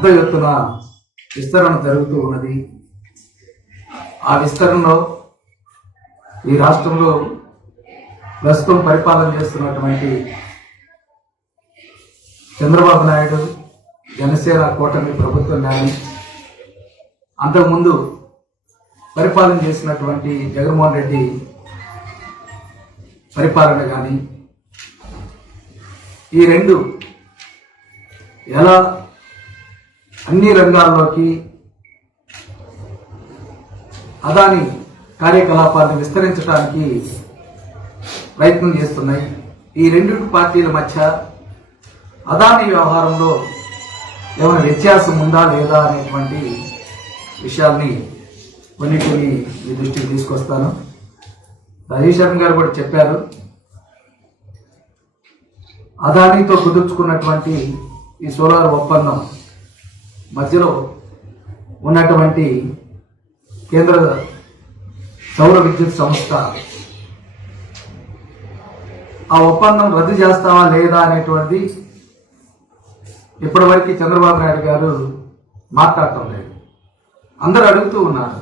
పెద్ద ఎత్తున విస్తరణ జరుగుతూ ఉన్నది. ఆ విస్తరణలో ఈ రాష్ట్రంలో ప్రస్తుతం పరిపాలన చేస్తున్నటువంటి చంద్రబాబు నాయుడు జనసేన కూటమి ప్రభుత్వం కానీ, అంతకుముందు పరిపాలన చేసినటువంటి జగన్మోహన్ రెడ్డి పరిపాలన కానీ, ఈ రెండు ఎలా అన్ని రంగాల్లోకి అదాని కార్యకలాపాలను విస్తరించడానికి ప్రయత్నం చేస్తున్నాయి. ఈ రెండు పార్టీల మధ్య అదాని వ్యవహారంలో ఏమైనా వ్యత్యాసం ఉందా లేదా అనేటువంటి విషయాల్ని కొన్నిటిని మీ దృష్టికి తీసుకొస్తాను. రాజేష్ శర్మ గారు కూడా చెప్పారు, అదానితో కుదుర్చుకున్నటువంటి ఈ సోలార్ ఒప్పందం మధ్యలో ఉన్నటువంటి కేంద్ర సౌర విద్యుత్ సంస్థ ఆ ఒప్పందం రద్దు చేస్తావా లేదా అనేటువంటిది ఇప్పటివరకు చంద్రబాబు నాయుడు గారు మాట్లాడటం లేదు. అందరు అడుగుతూ ఉన్నారు,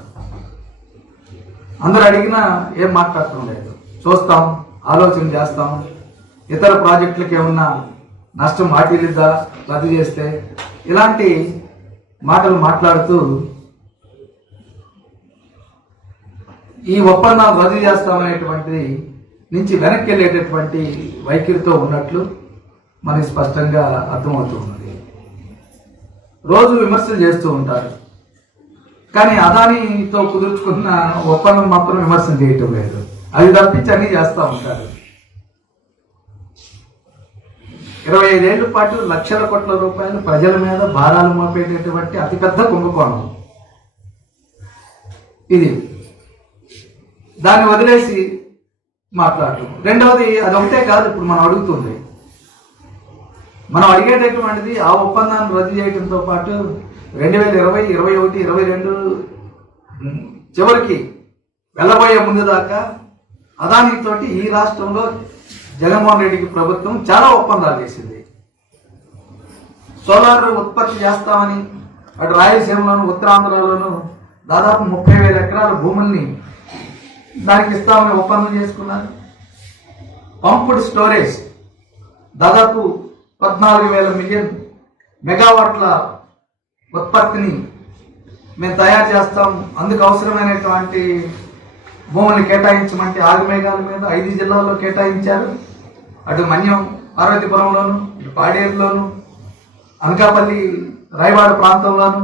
అందరు అడిగినా ఏం మాట్లాడటం లేదు. చూస్తాం, ఆలోచన చేస్తాం, ఇతర ప్రాజెక్టులకు ఏమన్నా నష్టం వాటిల్లిద్దా రద్దు చేస్తే, ఇలాంటి మాటలు మాట్లాడుతూ ఈ ఒప్పందం రద్దు చేస్తామనేటువంటిది నుంచి వెనక్కి వెళ్ళేటటువంటి వైఖరితో ఉన్నట్లు మనకి స్పష్టంగా అర్థమవుతూ ఉన్నది. రోజు విమర్శలు చేస్తూ ఉంటారు, కానీ అదానితో కుదుర్చుకున్న ఒప్పందం మాత్రం విమర్శలు చేయటం లేదు. అది తప్పించి అన్నీ చేస్తూ ఉంటారు. 25 ఏళ్ల పాటు లక్షల కోట్ల రూపాయలు ప్రజల మీద భారాలు మోపేటటువంటి అతిపెద్ద కుంభకోణం ఇది. దాన్ని వదిలేసి మాట్లాడటం. రెండవది, అదొకటే కాదు ఇప్పుడు మనం అడుగుతుంది. మనం అడిగేటటువంటిది ఆ ఒప్పందాన్ని రద్దు చేయడంతో పాటు 2020, 21, 22 చివరికి వెళ్ళబోయే ముందు దాకా అదానితోటి ఈ రాష్ట్రంలో జగన్మోహన్ రెడ్డికి ప్రభుత్వం చాలా ఒప్పందాలు చేసింది. సోలార్ ఉత్పత్తి చేస్తామని అటు రాయలసీమలోను ఉత్తరాంధ్రలోను దాదాపు 30,000 ఎకరాల భూముల్ని దానికి ఇస్తామని ఒప్పందం చేసుకున్నారు. పంప్డ్ స్టోరేజ్ దాదాపు 14,000 మిలియన్ మెగావాట్ల ఉత్పత్తిని మేము తయారు చేస్తాం, అందుకు అవసరమైనటువంటి భూముల్ని కేటాయించమంటే ఆగమేఘాల మీద 5 జిల్లాల్లో కేటాయించారు. అటు మన్యం పార్వతీపురంలోను, ఇటు పాడేరులోను, అనకాపల్లి రాయవాడ ప్రాంతంలోను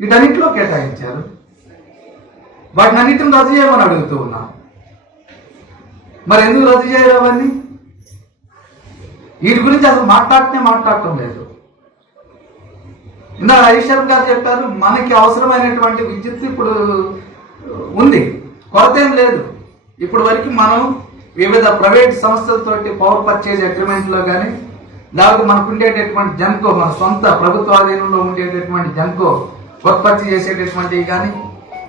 వీటన్నిటిలో కేటాయించారు. వాటిని అన్నింటిని రద్దు చేయమని అడుగుతూ ఉన్నాం. మరి ఎందుకు రద్దు చేయరు అవన్నీ? వీటి గురించి అసలు మాట్లాడటం లేదు. ఇందాక రాజేశ్వరం గారు చెప్పారు, మనకి అవసరమైనటువంటి విద్యుత్ ఇప్పుడు ఉంది, కొరత ఏం లేదు. ఇప్పుడు వరకు మనం వివిధ ప్రైవేట్ సంస్థలతోటి పవర్ పర్చేజ్ అగ్రిమెంట్లో కానీ, లేకపోతే మనకు ఉండేటటువంటి జెన్కో, మన సొంత ప్రభుత్వ ఆధీనంలో ఉండేటటువంటి జెన్కో ఉత్పత్తి చేసేటటువంటివి కానీ,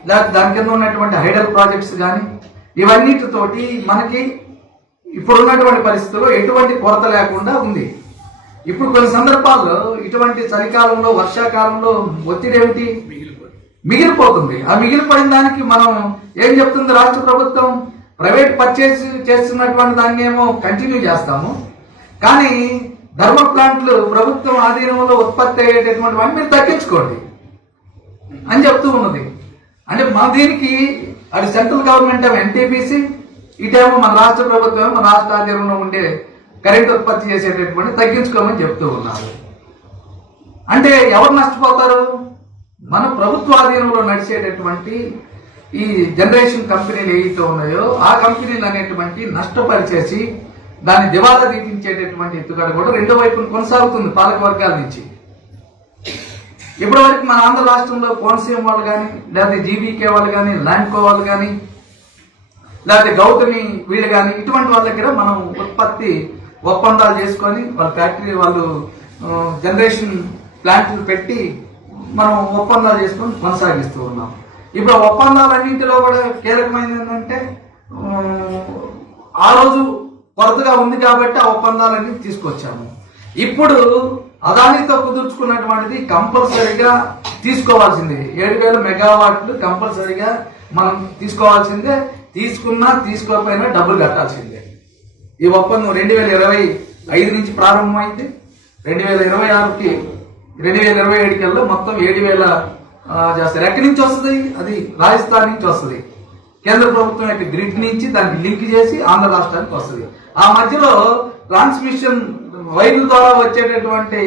లేకపోతే దాని కింద ఉన్నటువంటి హైడల్ ప్రాజెక్ట్స్ కానీ, ఇవన్నిటితోటి మనకి ఇప్పుడు ఉన్నటువంటి పరిస్థితుల్లో ఎటువంటి కొరత లేకుండా ఉంది. ఇప్పుడు కొన్ని సందర్భాల్లో ఇటువంటి చలికాలంలో, వర్షాకాలంలో ఒత్తిడి ఏమిటి మిగిలిపోతుంది. ఆ మిగిలిపోయిన దానికి మనం ఏం చెప్తుంది రాష్ట్ర ప్రభుత్వం? ప్రైవేట్ పర్చేస్ చేస్తున్నటువంటి దాన్ని ఏమో కంటిన్యూ చేస్తాము, కానీ థర్మల్ ప్లాంట్లు ప్రభుత్వం ఆధీనంలో ఉత్పత్తి అయ్యేటటువంటి వాటిని మీరు తగ్గించుకోండి అని చెప్తూ ఉన్నది. అంటే మన దీనికి అది సెంట్రల్ గవర్నమెంట్ ఏమో ఎన్టీపీసీ, ఇటేమో మన రాష్ట్ర ప్రభుత్వం మన రాష్ట్ర ఆధీనంలో ఉండే కరెంట్ ఉత్పత్తి చేసేటటువంటి తగ్గించుకోమని చెప్తూ ఉన్నారు. అంటే ఎవరు నష్టపోతారు? మన ప్రభుత్వ ఆధీనంలో నడిచేటటువంటి ఈ జనరేషన్ కంపెనీలు ఏవైతే ఉన్నాయో ఆ కంపెనీలు అనేటువంటి నష్టపరిచేసి దాన్ని దివాలా తీపించేటటువంటి ఎత్తుగడ కూడా రెండో వైపున కొనసాగుతుంది పాలక వర్గాల నుంచి. ఇప్పటి వరకు మన ఆంధ్ర రాష్ట్రంలో కోనసీమ వాళ్ళు కానీ, లేకపోతే జీవీకే వాళ్ళు కానీ, ల్యాండ్కో వాళ్ళు కానీ, లేకపోతే గౌతమి వీళ్ళు కానీ, ఇటువంటి వాళ్ళ దగ్గర మనం ఉత్పత్తి ఒప్పందాలు చేసుకొని వాళ్ళ ఫ్యాక్టరీ వాళ్ళు జనరేషన్ ప్లాంట్లు పెట్టి మనం ఒప్పందాలు చేసుకొని కొనసాగిస్తూ ఉన్నాం. ఇప్పుడు ఒప్పందాలన్నింటిలో కూడా కీలకమైనది ఏంటంటే ఆ రోజు కొరతగా ఉంది కాబట్టి ఆ ఒప్పందాలన్నీ తీసుకొచ్చాము. ఇప్పుడు అదానితో కుదుర్చుకున్నటువంటిది కంపల్సరీగా తీసుకోవాల్సిందే. 7,000 మెగావాట్లు కంపల్సరీగా మనం తీసుకోవాల్సిందే. తీసుకున్నా తీసుకోకపోయినా డబ్బులు కట్టాల్సిందే. ఈ ఒప్పందం 2025 నుంచి ప్రారంభమైంది. 2026కి 2027 కల్లా మొత్తం 7,000 చేస్తారు. ఎక్కడి నుంచి వస్తుంది? అది రాజస్థాన్ నుంచి వస్తుంది. కేంద్ర ప్రభుత్వం యొక్క గ్రిడ్ నుంచి దాన్ని లింక్ చేసి ఆంధ్ర రాష్ట్రానికి వస్తుంది. ఆ మధ్యలో ట్రాన్స్మిషన్ వైర్ల ద్వారా వచ్చేటటువంటి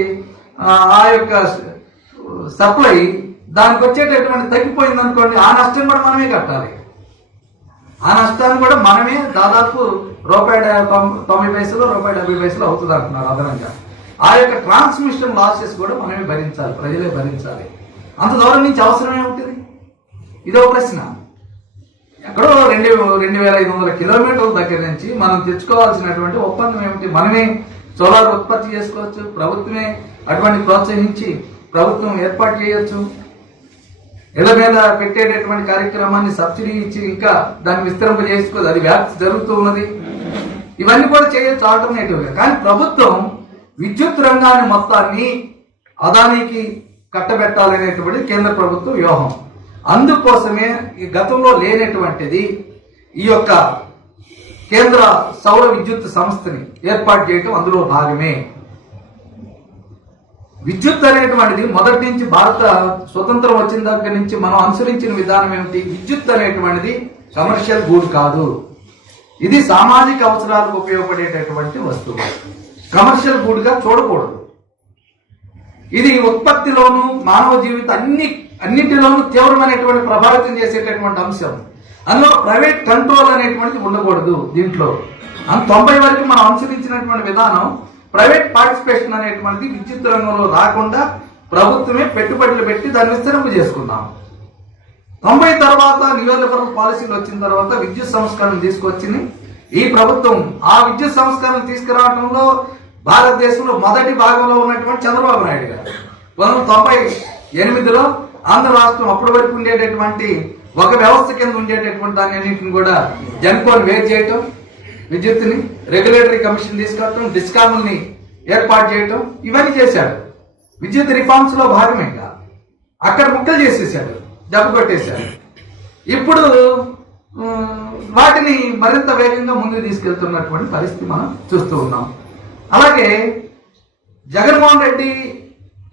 ఆ యొక్క సప్లై దానికి వచ్చేటటువంటి తగ్గిపోయింది అనుకోండి, ఆ నష్టం కూడా మనమే కట్టాలి. ఆ నష్టాన్ని కూడా మనమే దాదాపు ₹1.90 ₹1.50 అవుతుంది అంటున్నారు అదనంగా. ఆ యొక్క ట్రాన్స్మిషన్ లాసెస్ కూడా మనమే భరించాలి, ప్రజలే భరించాలి. అంత దూరం నుంచి అవసరం ఏముంటుంది? ఇదో ప్రశ్న. ఎక్కడో 2,500 కిలోమీటర్ల దగ్గర నుంచి మనం తెచ్చుకోవాల్సినటువంటి ఒప్పందం ఏమిటి? మనమే సోలార్ ఉత్పత్తి చేసుకోవచ్చు, ప్రభుత్వమే అటువంటి ప్రోత్సహించి ప్రభుత్వం ఏర్పాటు చేయొచ్చు. ఇళ్ల మీద పెట్టేటటువంటి కార్యక్రమాన్ని సబ్సిడీ ఇచ్చి ఇంకా దాన్ని విస్తరింప చేసుకోవచ్చు. అది వ్యాప్తి జరుగుతూ ఉన్నది. ఇవన్నీ కూడా చేయొచ్చు ఆల్టర్నేటివ్ గా. కానీ ప్రభుత్వం విద్యుత్ రంగాన్ని మొత్తాన్ని అదానికి కట్టబెట్టాలనేటువంటి కేంద్ర ప్రభుత్వ వ్యూహం. అందుకోసమే ఈ గతంలో లేనటువంటిది ఈ యొక్క కేంద్ర సౌర విద్యుత్ సంస్థని ఏర్పాటు చేయటం అందులో భాగమే. విద్యుత్ అనేటువంటిది మొదటి నుంచి భారత స్వతంత్రం వచ్చిన దగ్గర నుంచి మనం అనుసరించిన విధానం ఏమిటి? విద్యుత్ అనేటువంటిది కమర్షియల్ గూడ్ కాదు. ఇది సామాజిక అవసరాలకు ఉపయోగపడేటటువంటి వస్తువు. కమర్షియల్ గూడ్ గా చూడకూడదు. ఇది ఉత్పత్తిలోను మానవ జీవితం అన్నింటిలోనూ తీవ్రమైనటువంటి ప్రభావితం చేసేటటువంటి అంశం. అందులో ప్రైవేట్ కంట్రోల్ అనేటువంటిది ఉండకూడదు. దీంట్లో 90 వరకు మనం అనుసరించినటువంటి విధానం ప్రైవేట్ పార్టిసిపేషన్ అనేటువంటిది విద్యుత్ రంగంలో రాకుండా ప్రభుత్వమే పెట్టుబడులు పెట్టి దాన్ని విస్తరింప చేసుకున్నాం. 90 తర్వాత నియోజకవర్గ పాలసీలు వచ్చిన తర్వాత విద్యుత్ సంస్కరణ తీసుకొచ్చింది ఈ ప్రభుత్వం. ఆ విద్యుత్ సంస్కరణ తీసుకురావడంలో భారతదేశంలో మొదటి భాగంలో ఉన్నటువంటి చంద్రబాబు నాయుడు గారు 1998లో ఆంధ్ర రాష్ట్రం అప్పటి వరకు ఉండేటటువంటి ఒక వ్యవస్థ కింద ఉండేటటువంటి దాన్ని అన్నింటిని కూడా జన్కోని వేరు చేయటం, విద్యుత్తుని రెగ్యులేటరీ కమిషన్ తీసుకురావటం, డిస్కాముల్ని ఏర్పాటు చేయటం, ఇవన్నీ చేశాడు. విద్యుత్ రిఫార్మ్స్ లో భాగంగా అక్కడ ముక్కలు చేసేసాడు, జబ్బు కొట్టేశాడు. ఇప్పుడు వాటిని మరింత వేగంగా ముందుకు తీసుకెళ్తున్నటువంటి పరిస్థితి మనం చూస్తూ ఉన్నాం. అలాగే జగన్మోహన్ రెడ్డి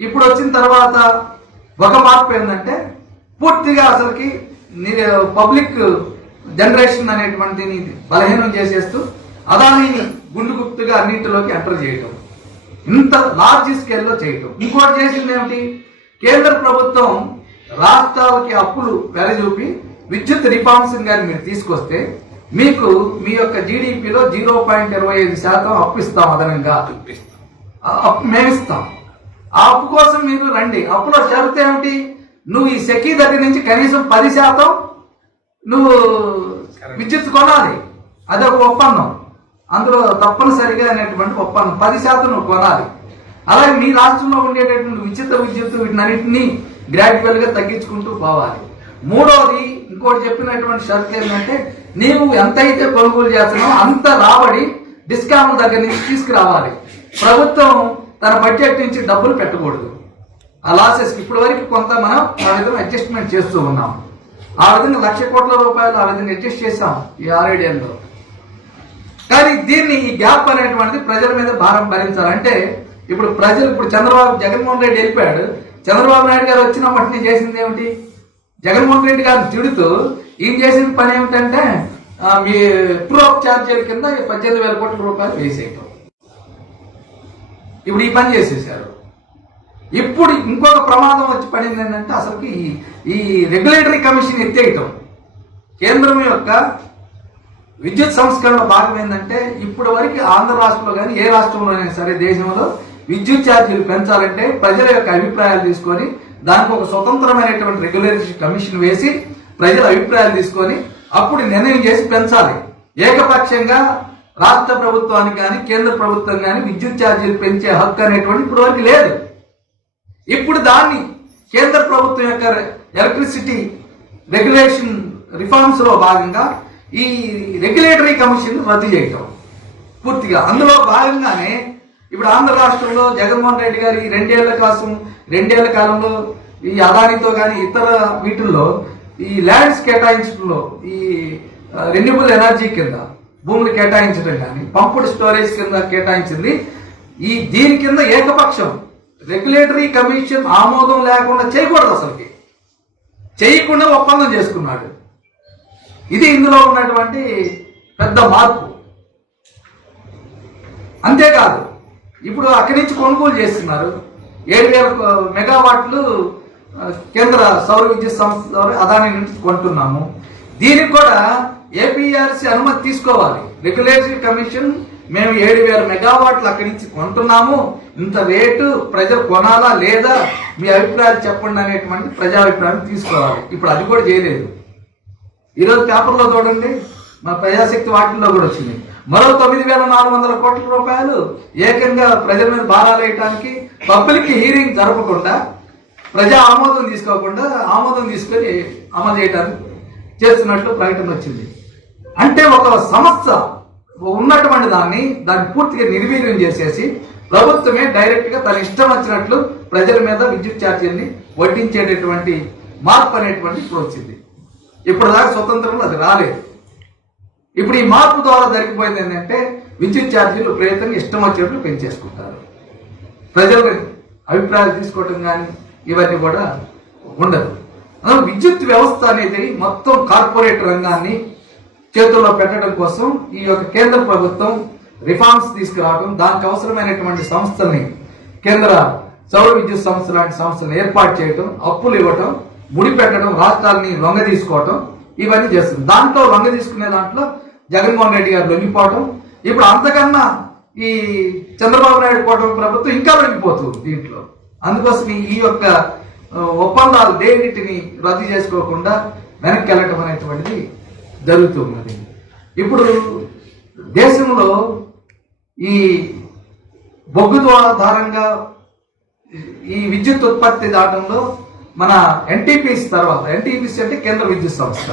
ఇప్పుడు వచ్చిన తర్వాత ఒక మార్పు ఏంటంటే పూర్తిగా అసలుకి పబ్లిక్ జనరేషన్ అనేటువంటిని బలహీనం చేసేస్తూ అదానిని గుండు గుప్తుగా అన్నింటిలోకి ఎంటర్ చేయటం, ఇంత లార్జ్ స్కేల్లో చేయటం. ఇంకోటి చేసింది ఏమిటి? కేంద్ర ప్రభుత్వం రాష్ట్రాలకి అప్పులు వెలచూపి విద్యుత్ రిఫార్మ్స్ కానీ మీరు తీసుకొస్తే మీకు మీ యొక్క జీడిపిలో 0.25% అప్పు ఇస్తాం, అదనంగా మేమిస్తాం. ఆ అప్పు కోసం మీరు రండి. అప్పులో షరతు ఏమిటి? నువ్వు ఈ సెకీ దగ్గర నుంచి కనీసం 10% నువ్వు విద్యుత్ కొనాలి. అదొక ఒప్పందం. అందులో తప్పనిసరిగా అనేటువంటి ఒప్పందం 10% నువ్వు కొనాలి. అలాగే మీ రాష్ట్రంలో ఉండేటటువంటి ఉచిత విద్యుత్ వీటినన్నింటినీ గ్రాడ్యువల్ గా తగ్గించుకుంటూ పోవాలి. మూడోది ఇంకోటి చెప్పినటువంటి షరతు ఏంటంటే నీవు ఎంతైతే కొనుగోలు చేస్తున్నావో అంత రాబడి డిస్కామ్ దగ్గర నుంచి తీసుకురావాలి. ప్రభుత్వం తన బడ్జెట్ నుంచి డబ్బులు పెట్టకూడదు. ఆ లాసెస్ ఇప్పటి వరకు కొంత మనం ఆ విధంగా అడ్జస్ట్మెంట్ చేస్తూ ఉన్నాం. ఆ విధంగా ₹1,00,000 కోట్ల ఆ విధంగా అడ్జస్ట్ చేశాం ఈ 6-7 ఏళ్ళలో. కానీ దీన్ని ఈ గ్యాప్ అనేటువంటిది ప్రజల మీద భారం భరించాలంటే ఇప్పుడు జగన్మోహన్ రెడ్డి వెళ్ళిపోయాడు. చంద్రబాబు నాయుడు గారు వచ్చినప్పటి చేసింది ఏమిటి? జగన్మోహన్ రెడ్డి గారిని తిడుతూ ఈయన చేసిన పని ఏమిటంటే మీ ప్రూఫ్ ఛార్జీల కింద ₹18,000 కోట్ల వేసేయటం. ఇప్పుడు ఈ పని చేసేసారు. ఇప్పుడు ఇంకొక ప్రమాదం వచ్చి పడింది ఏంటంటే అసలుకి ఈ రెగ్యులేటరీ కమిషన్ ఎత్తేయటం. కేంద్రం యొక్క విద్యుత్ సంస్కరణలో భాగం ఏంటంటే ఇప్పటి వరకు ఆంధ్ర రాష్ట్రంలో కానీ ఏ రాష్ట్రంలోనైనా సరే దేశంలో విద్యుత్ ఛార్జీలు పెంచాలంటే ప్రజల యొక్క అభిప్రాయాలు తీసుకొని దానికి ఒక స్వతంత్రమైనటువంటి రెగ్యులేటరీ కమిషన్ వేసి ప్రజల అభిప్రాయాలు తీసుకొని అప్పుడు నిర్ణయం చేసి పెంచాలి. ఏకపక్షంగా రాష్ట్ర ప్రభుత్వానికి కానీ కేంద్ర ప్రభుత్వం కానీ విద్యుత్ ఛార్జీలు పెంచే హక్కు అనేటువంటి ఇప్పటి వరకు లేదు. ఇప్పుడు దాన్ని కేంద్ర ప్రభుత్వం యొక్క ఎలక్ట్రిసిటీ రెగ్యులేషన్ రిఫార్మ్స్ లో భాగంగా ఈ రెగ్యులేటరీ కమిషన్ రద్దు చేయటం పూర్తిగా. అందులో భాగంగానే ఇప్పుడు ఆంధ్ర రాష్ట్రంలో జగన్మోహన్ రెడ్డి గారు ఈ రెండేళ్ల కాలంలో ఈ అదానితో కానీ ఇతర వీటిల్లో ఈ ల్యాండ్స్ కేటాయించడంలో ఈ రెన్యూబుల్ ఎనర్జీ కింద భూములు కేటాయించడం కానీ పంపుడ్ స్టోరేజ్ కింద కేటాయించింది దీని కింద ఏకపక్షం రెగ్యులేటరీ కమిషన్ ఆమోదం లేకుండా చేయకూడదు, అసలుకి చేయకుండా ఒప్పందం చేసుకున్నాడు. ఇది ఇందులో ఉన్నటువంటి పెద్ద మార్పు. అంతేకాదు ఇప్పుడు అక్కడి నుంచి కొనుగోలు చేస్తున్నారు 7,000 మెగావాట్లు కేంద్ర సౌర విద్యుత్ సంస్థ ద్వారా అదాని నుంచి కొంటున్నాము. దీనికి కూడా ఏపీఆర్సీ అనుమతి తీసుకోవాలి. రెగ్యులేటరీ కమిషన్ మేము 7,000 మెగావాట్లు అక్కడి నుంచి కొంటున్నాము, ఇంత రేటు ప్రజలు కొనాలా లేదా, మీ అభిప్రాయాలు చెప్పండి అనేటువంటి ప్రజాభిప్రాయం తీసుకోవాలి. ఇప్పుడు అది కూడా చేయలేదు. ఈరోజు పేపర్లో చూడండి, మన ప్రజాశక్తి వాటిల్లో కూడా వచ్చింది. మరో 9,400 కోట్ల రూపాయలు ఏకంగా ప్రజల మీద భారాలు వేయడానికి పబ్లిక్ హీరింగ్ జరపకుండా ప్రజా ఆమోదం తీసుకోకుండా ఆమోదం తీసుకొని అమలు చేయడానికి చేస్తున్నట్లు ప్రకటన వచ్చింది. అంటే ఒక సంస్థ ఉన్నటువంటి దాన్ని పూర్తిగా నిర్వీర్యం చేసేసి ప్రభుత్వమే డైరెక్ట్ గా తన ఇష్టం వచ్చినట్లు ప్రజల మీద విద్యుత్ ఛార్జీల్ని వడ్డించేటటువంటి మార్పు అనేటువంటి ఇప్పుడు వచ్చింది. ఇప్పుడు దాకా స్వతంత్రంలో అది రాలేదు. ఇప్పుడు ఈ మార్పు ద్వారా జరిగిపోయింది ఏంటంటే విద్యుత్ ఛార్జీలు ప్రయత్నం ఇష్టం వచ్చినట్లు పెంచేసుకుంటారు. ప్రజల అభిప్రాయాలు తీసుకోవటం కానీ ఇవన్నీ కూడా ఉండదు. విద్యుత్ వ్యవస్థ అనేది మొత్తం కార్పొరేట్ రంగాన్ని చేతుల్లో పెట్టడం కోసం ఈ యొక్క కేంద్ర ప్రభుత్వం రిఫార్మ్స్ తీసుకురావడం, దానికి అవసరమైనటువంటి సంస్థల్ని కేంద్ర సౌర విద్యుత్ సంస్థ లాంటి సంస్థలను ఏర్పాటు చేయడం, అప్పులు ఇవ్వటం, ముడి పెట్టడం, రాష్ట్రాలని లొంగ తీసుకోవటం ఇవన్నీ చేస్తుంది. దాంట్లో లొంగ తీసుకునే దాంట్లో జగన్మోహన్ రెడ్డి గారు లొంగిపోవటం, ఇప్పుడు అంతకన్నా ఈ చంద్రబాబు నాయుడు కూటమి ప్రభుత్వం ఇంకా లొంగిపోతుంది దీంట్లో. అందుకోసం ఈ యొక్క ఒప్పందాలు దేనిటిని రద్దు చేసుకోకుండా వెనక్కి వెళ్ళటం అనేటువంటిది జరుగుతున్నది. ఇప్పుడు దేశంలో ఈ బొగ్గు ఆధారంగా ఈ విద్యుత్ ఉత్పత్తి దాటంలో మన ఎన్టీపీసీ తర్వాత, ఎన్టీపీసీ అంటే కేంద్ర విద్యుత్ సంస్థ,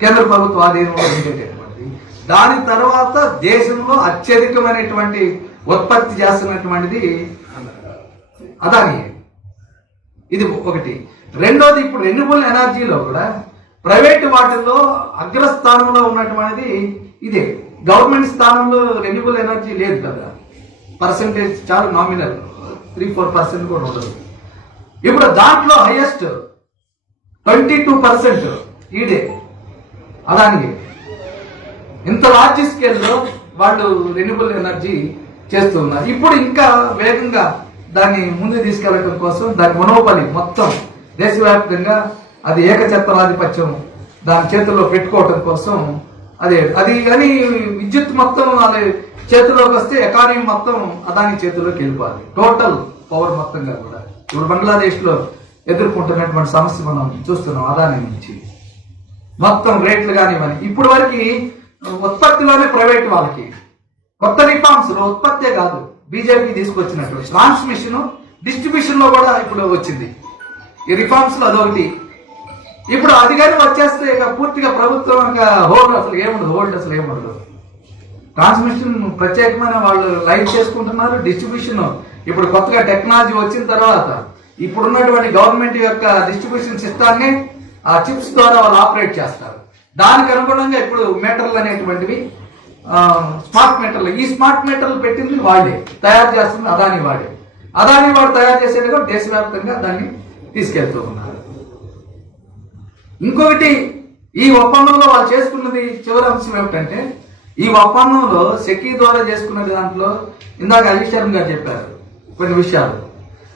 కేంద్ర ప్రభుత్వ ఆధీనంలో ఉండేటటువంటి, దాని తర్వాత దేశంలో అత్యధికమైనటువంటి ఉత్పత్తి చేస్తున్నటువంటిది అదాని. ఇది ఒకటి. రెండోది, ఇప్పుడు రెన్యూబుల్ ఎనర్జీలో కూడా ప్రైవేట్ వాటిల్లో అగ్రస్థానంలో ఉన్నటువంటిది ఇదే. గవర్నమెంట్ స్థానంలో రెన్యూబుల్ ఎనర్జీ లేదు కదా, పర్సంటేజ్ చాలా నామినల్, 3-4% కూడా ఉండదు. ఇప్పుడు దాంట్లో హైయెస్ట్ 22% ఈడే అదానికి. ఇంత లార్జ్ స్కేల్లో వాళ్ళు రెన్యూబుల్ ఎనర్జీ చేస్తున్నారు. ఇప్పుడు ఇంకా వేగంగా దాన్ని ముందుకు తీసుకెళ్లడం కోసం దాని మొనోపలి మొత్తం దేశవ్యాప్తంగా అది ఏకఛత్రాధిపత్యం దాని చేతుల్లో పెట్టుకోవటం కోసం అది కానీ విద్యుత్ మొత్తం అది చేతుల్లోకి వస్తే ఎకానమీ మొత్తం అదాని చేతుల్లోకి వెళ్ళిపోవాలి, టోటల్ పవర్ మొత్తంగా కూడా. ఇప్పుడు బంగ్లాదేశ్ లో ఎదుర్కొంటున్నటువంటి సమస్య మనం చూస్తున్నాం. అదాని నుంచి మొత్తం రేట్లు కానివ్వని ఇప్పుడు వరకు ఉత్పత్తిలోనే ప్రైవేట్ వాళ్ళకి కొత్త రిఫార్మ్స్ లో ఉత్పత్తే కాదు, బీజేపీ తీసుకొచ్చినట్టు ట్రాన్స్మిషన్ డిస్ట్రిబ్యూషన్ లో కూడా ఇప్పుడు వచ్చింది. ఈ రిఫార్మ్స్ లో అదొకటి. ఇప్పుడు అది కానీ వచ్చేస్తే ఇక పూర్తిగా ప్రభుత్వం హోల్డ్ అసలు ఏముండదు. ట్రాన్స్మిషన్ ప్రత్యేకమైన వాళ్ళు లైట్ చేసుకుంటున్నారు. డిస్ట్రిబ్యూషన్ ఇప్పుడు కొత్తగా టెక్నాలజీ వచ్చిన తర్వాత ఇప్పుడున్నటువంటి గవర్నమెంట్ యొక్క డిస్ట్రిబ్యూషన్ సిస్టాన్ని ఆ చిప్స్ ద్వారా వాళ్ళు ఆపరేట్ చేస్తారు. దానికి అనుగుణంగా ఇప్పుడు మీటర్లు అనేటువంటివి స్మార్ట్ మీటర్లు, ఈ స్మార్ట్ మీటర్లు పెట్టింది వాళ్ళే, తయారు చేస్తుంది అదాని వాడు తయారు చేసేట్టుగా దేశవ్యాప్తంగా దాన్ని తీసుకెళ్తూ ఉన్నారు. ఇంకొకటి, ఈ ఒప్పందంలో వాళ్ళు చేసుకున్నది చివరి అంశం ఏమిటంటే, ఈ ఒప్పందంలో సెకీ ద్వారా చేసుకున్న దాంట్లో ఇందాక అజయ్ శర్మ గారు చెప్పారు కొన్ని విషయాలు.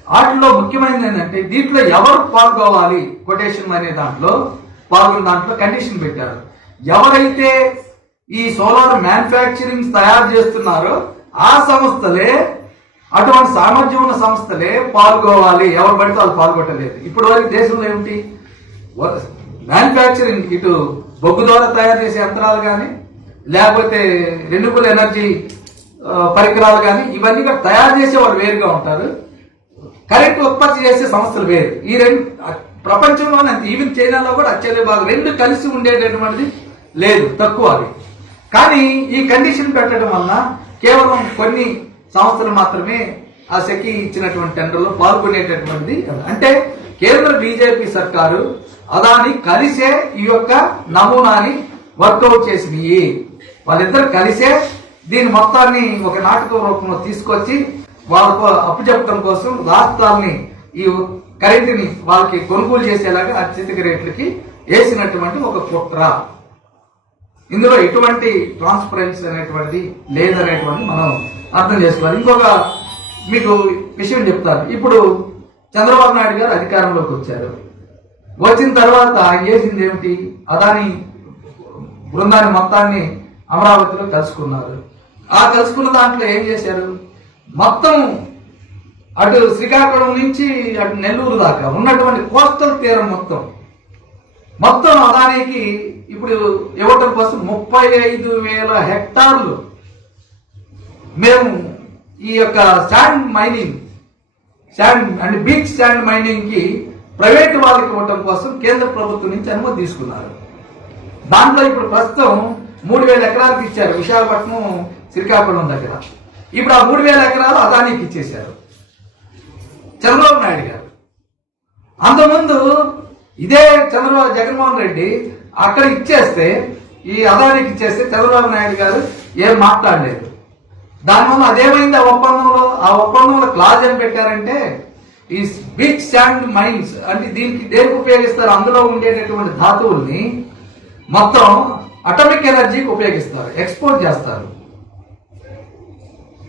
వాటిలో ముఖ్యమైనది ఏంటంటే దీంట్లో ఎవరు పాల్గొవాలి, కొటేషన్ అనే దాంట్లో పాల్గొన్న దాంట్లో కండిషన్ పెట్టారు. ఎవరైతే ఈ సోలార్ మ్యానుఫ్యాక్చరింగ్ తయారు చేస్తున్నారో ఆ సంస్థలే, అటువంటి సామర్థ్యం ఉన్న సంస్థలే పాల్గొవాలి, ఎవరు పడితే వాళ్ళు పాల్గొట్టలేదు. ఇప్పటి వరకు దేశంలో ఏమిటి, మ్యానుఫ్యాక్చరింగ్ ఇటు బొగ్గు ద్వారా తయారు చేసే యంత్రాలు కానీ లేకపోతే రెన్యూబుల్ ఎనర్జీ పరికరాలు కానీ ఇవన్నీ కూడా తయారు చేసే వాళ్ళు వేరుగా ఉంటారు, కరెంట్ ఉత్పత్తి చేసే సంస్థలు వేరు. ఈ రెండు ప్రపంచంలోనే, ఈవెన్ చైనాలో కూడా అత్యధిక భాగం రెండు కలిసి ఉండేటటువంటిది లేదు, తక్కువ అది. కానీ ఈ కండిషన్ పెట్టడం వల్ల కేవలం కొన్ని సంస్థలు మాత్రమే ఆ సెకి ఇచ్చినటువంటి టెండర్లో పాల్గొనేటటువంటిది. అంటే కేంద్ర బీజేపీ సర్కారు అదాని కలిసే ఈ యొక్క నమూనాని వర్కౌట్ చేసినాయి. వాళ్ళిద్దరు కలిసే దీని మొత్తాన్ని ఒక నాటక రూపంలో తీసుకొచ్చి వాళ్ళకు అప్పచెప్పడం కోసం రాష్ట్రాలని ఈ కరెంటుని వాళ్ళకి కొనుగోలు చేసేలాగా అత్యధిక రేట్లకి వేసినటువంటి ఒక కుట్ర. ఇందులో ఎటువంటి ట్రాన్స్పరెన్సీ అనేటువంటిది లేదనేటువంటి మనం అర్థం చేసుకోవాలి. ఇంకొక మీకు విషయం చెప్తారు. ఇప్పుడు చంద్రబాబు నాయుడు గారు అధికారంలోకి వచ్చారు. వచ్చిన తర్వాత ఆయన చేసింది ఏమిటి? అదాని బృందాన్ని మొత్తాన్ని అమరావతిలో కలుసుకున్నారు. ఆ కలుసుకున్న దాంట్లో ఏం చేశారు? మొత్తం అటు శ్రీకాకుళం నుంచి అటు నెల్లూరు దాకా ఉన్నటువంటి కోస్టల్ తీరం మొత్తం అదానికి ఇప్పుడు ఇవ్వటం కోసం 35,000 హెక్టార్లు మేము ఈ యొక్క sand mining, sand and beach sand mining కి ప్రైవేట్ వాళ్ళకి ఇవ్వటం కోసం కేంద్ర ప్రభుత్వం నుంచి అనుమతి తీసుకున్నారు. దాంట్లో ఇప్పుడు ప్రస్తుతం 3,000 ఎకరాలకు ఇచ్చారు విశాఖపట్నం శ్రీకాకుళం దగ్గర. ఇప్పుడు ఆ 3,000 ఎకరాలు అదానికి ఇచ్చేశారు చంద్రబాబు నాయుడు గారు. అంతకుముందు ఇదే జగన్మోహన్ రెడ్డి అక్కడ ఇచ్చేస్తే, ఈ అదానికి ఇచ్చేస్తే చంద్రబాబు నాయుడు గారు ఏం మాట్లాడలేదు. దానివల్ల అదేమైంది? ఆ ఒప్పందంలో క్లాజ్ ఏం పెట్టారంటే, ఈ బీచ్ శాండ్ మైన్స్ అంటే దీనికి దేనికి ఉపయోగిస్తారు? అందులో ఉండేటటువంటి ధాతువుల్ని మొత్తం అటామిక్ ఎనర్జీకి ఉపయోగిస్తారు, ఎక్స్పోర్ట్ చేస్తారు.